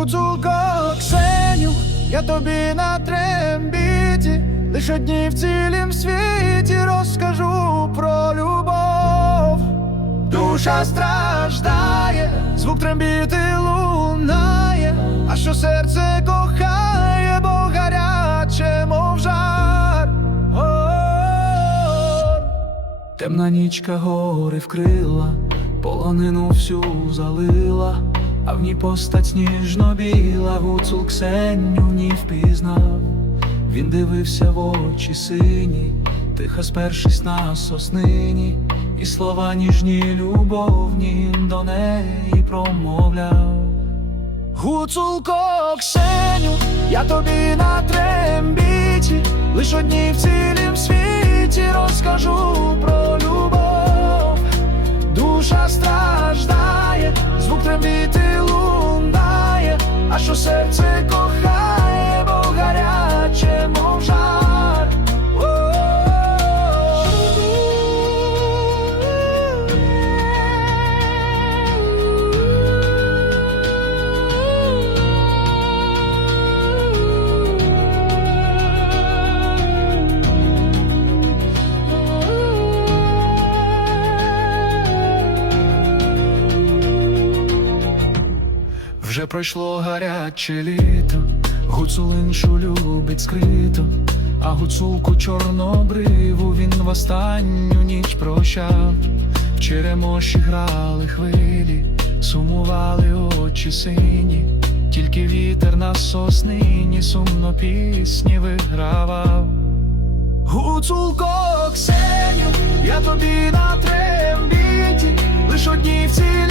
Гуцулко Ксеню, я тобі на трембіті, лиш одні в цілім світі розкажу про любов. Душа страждає, звук трембіти лунає, а що серце кохає, бо гаряче, мов жар. Гор. Темна нічка гори вкрила, полонину всю залила, а в ній постать сніжно біла, гуцул Ксеню в ній впізнав. Він дивився в очі сині, тихо спершись на соснині, і слова ніжні любовні до неї промовляв. Гуцулко Ксеню, я тобі на трембіті, лиш одні в цілім світі розкажу про любов. Звук трембіти лунає, а що серце кохає, Вже пройшло гаряче літо, гуцул іншу любить скрито, а гуцулку чорнобриву він в останню ніч прощав. Черемоші грали хвилі, сумували очі сині, тільки вітер на соснині сумно пісні вигравав. Гуцулко Ксеню, я тобі на трембіті, лиш одні в розкажу